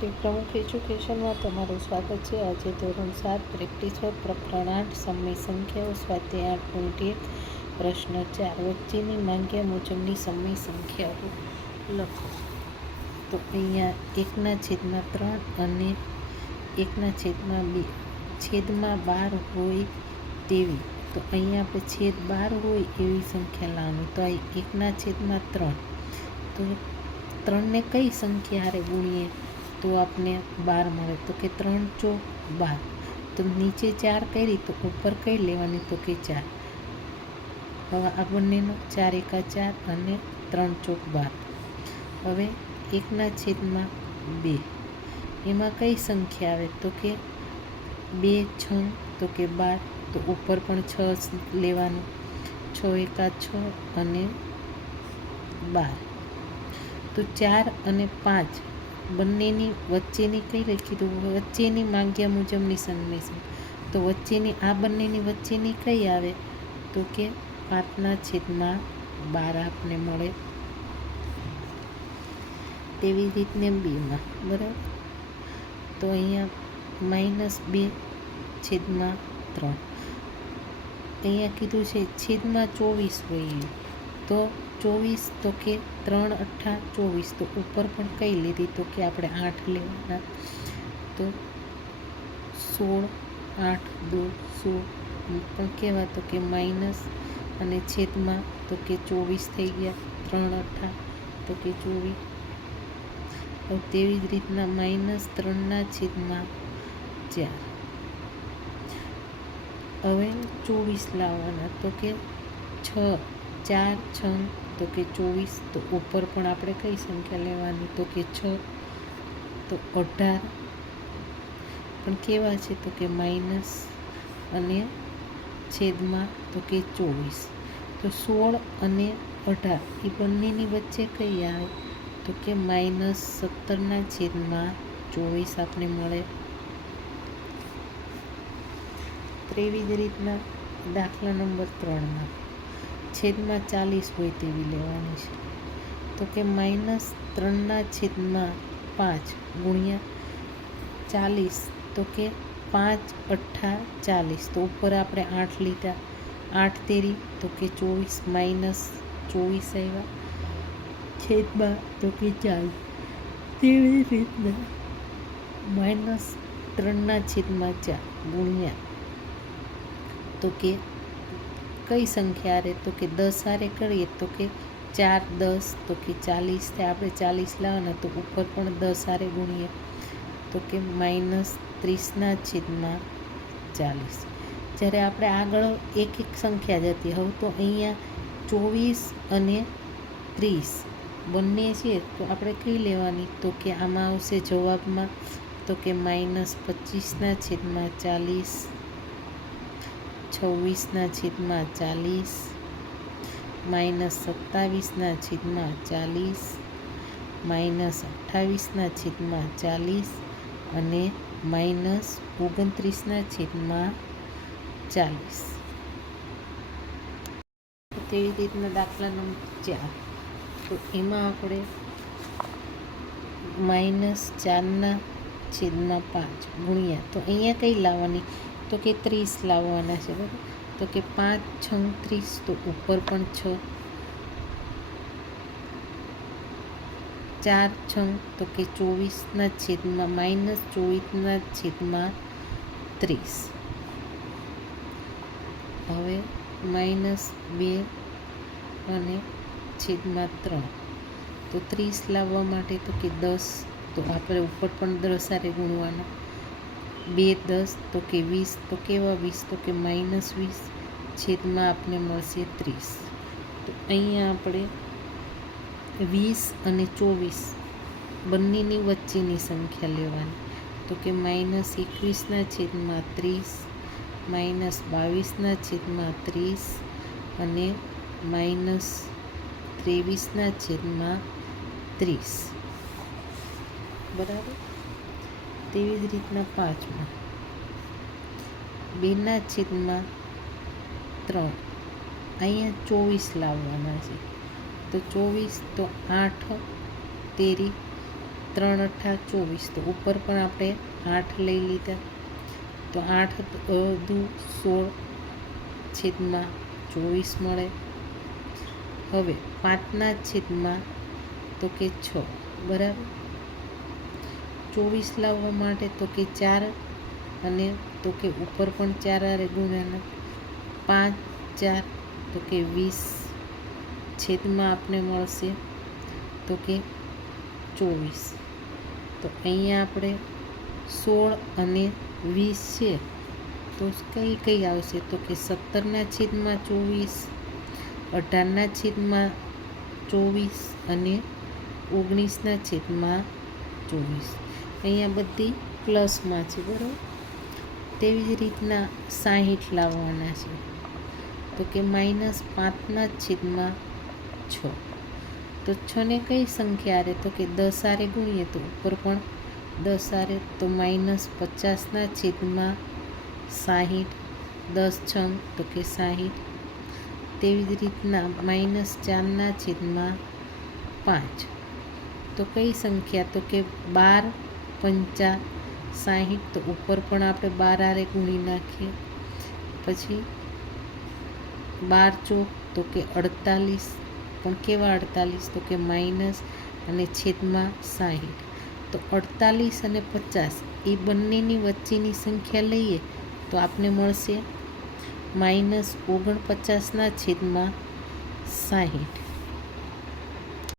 શ્રી પ્રમુખ એજ્યુકેશનમાં તમારું સ્વાગત છે. આજે ધોરણ 7 પ્રેક્ટિસ વર્ક પ્રકરણ 8 સમય સંખ્યાઓ સ્વાધ્યાય 8.1 પ્રશ્ન 4 વચ્ચેની માંગ્યા મુજબની સમય સંખ્યાઓ લખો. તો અહીંયા 1/3 અને 1/2 છેદમાં 12 હોય તેવી, તો અહીંયા આપણે છેદ 12 હોય એવી સંખ્યા લાવવાની. તો આ 1/3, તો 3ને કઈ સંખ્યા હારે ગુણીએ તો આપને 12 મળે? તો કે 3 ચોક 12. તો નીચે 4 કરી તો ઉપર કઈ લેવાની? તો કે 4. હવે આ બંનેનો 4 એકા 4 અને 3 ચોક 12. હવે 1/2 એમાં કઈ સંખ્યા આવે? તો કે 2 6, તો કે 12. તો ઉપર પણ 6 લેવાનું. 6 એકા 6 અને 12. તો 4 અને 5 બંનેની વચ્ચેની કઈ લખી દઉં? વચ્ચેની માંગ્યા મુજબની સમય સંખ્યા. તો વચ્ચેની આ બંનેની વચ્ચેની કઈ આવે? તો કે 5/12 આપને મળે. તેવી રીતને 2માં બરાબર. તો અહીંયા -2/3. અહીંયા કીધું છે છેદમાં 24 હોય, તો 24, તો કે 3 8 24. તો ઉપર પણ કઈ લીધી? તો કે આપણે 8 લેવાના. તો 16 8 2 16 પણ કેવા? તો કે માઇનસ અને છેદમાં તો કે 24 થઈ ગયા. 3 8 તો કે 24. તેવી જ રીતના -3/4. હવે 24 લાવવાના. તો કે 6 4 6 તો કે 24. તો ઉપર પણ આપણે કઈ સંખ્યા લેવાની? તો કે 6. તો 18 પણ કેવા છે? તો કે માઇનસ અને છેદમાં તો કે 24. તો 16 અને 18 એ બંનેની વચ્ચે કઈ આવે? તો કે -17/24 આપને મળે. તેવી જ રીતના દાખલા નંબર 3માં છેદમાં 40 હોય તેવી લેવાની છે. તો કે -3/5 ગુણ્યા 40. તો કે 5 8 40. તો ઉપર આપણે 8 લીધા. 8 તેરી તો કે 24 માઇનસ 24 આવ્યા. છેદમાં તો કે 40. તેવી રીતના -3/4 ગુણ્યા તો કે કઈ સંખ્યા હારે? તો કે 10 હારે કરીએ તો કે 4 10 તો કે 40 થાય. આપણે 40 લાવવાના. તો ઉપર પણ 10 હારે ગુણીએ તો કે -30/40. જ્યારે આપણે આગળ એક સંખ્યા જતી. હવે તો અહીંયા 24 અને 30 બંને છે, તો આપણે કઈ લેવાની? તો કે આમાં આવશે જવાબમાં તો કે -25/40, 26/40, -27/40, -28/40 અને -29/40. તેવી રીતના દાખલા નંબર 4. તો એમાં આપણે -4/5 ગુણ્યા, તો અહીંયા કઈ લાવવાની? તો કે 30 લાવવાના છે બરાબર. તો કે 5 6 30. તો ઉપર પણ 6. 4 6 તો કે 24/-24/30. હવે -2 અને છેદમાં 3. તો 30 લાવવા માટે તો કે 10. તો આપણે ઉપર પણ 10 હારે ગુણવાના. 2 10 તો કે 20. તો કેવા 20? તો કે -20. છેદમાં આપને મળશે 30. તો અહીંયા આપણે 20 અને 24 બંનેની વચ્ચેની સંખ્યા લેવાની. તો કે -21/30, -22/30 અને -23/30 બરાબર. તેવી જ રીતના 5માં 2/3. અહીંયા 24 લાવવાના છે. તો 24 તો 8 તેરી 3 અઠ્ઠા 24, તો ઉપર પણ આપણે 8 લઈ લીધા, તો 8 દુ 16 છેદમાં 24 મળે. હવે 5ના છેદમાં તો કે 6, બરાબર. 24 લાવવા માટે તો કે 4, અને તો કે ઉપર પણ 4 આરે ગુણ્યાના 5 4 તો કે 20 છેદમાં આપણે મળશે તો કે 24. તો અહીંયા આપણે 16 અને 20 છે, તો કઈ આવશે તો કે 17ના છેદમાં 24, 18ના છેદમાં 24 અને 19ના છેદમાં 24. અહીંયા બધી પ્લસમાં છે, બરાબર. તેવી જ રીતના 60 લાવવાના છે, તો કે -5ના છેદમાં 6. તો 6ને કઈ સંખ્યા આરે તો કે 10 આરે ગુણીએ તો ઉપર પણ 10 આરે, તો -50ના છેદમાં 60, 10 6 તો કે 60. તેવી જ રીતના -4ના છેદમાં 5, તો કઈ સંખ્યા તો કે 12 પંચા 60, તો ઉપર પણ આપણે 12 આરે ગુણી નાખીએ. પછી 12 ચોક તો કે 48, પણ કેવા 48 તો કે માઇનસ અને છેદમાં 60. તો 48 અને 50 એ બંનેની વચ્ચેની સંખ્યા લઈએ તો આપને મળશે -49ના છેદમાં 60.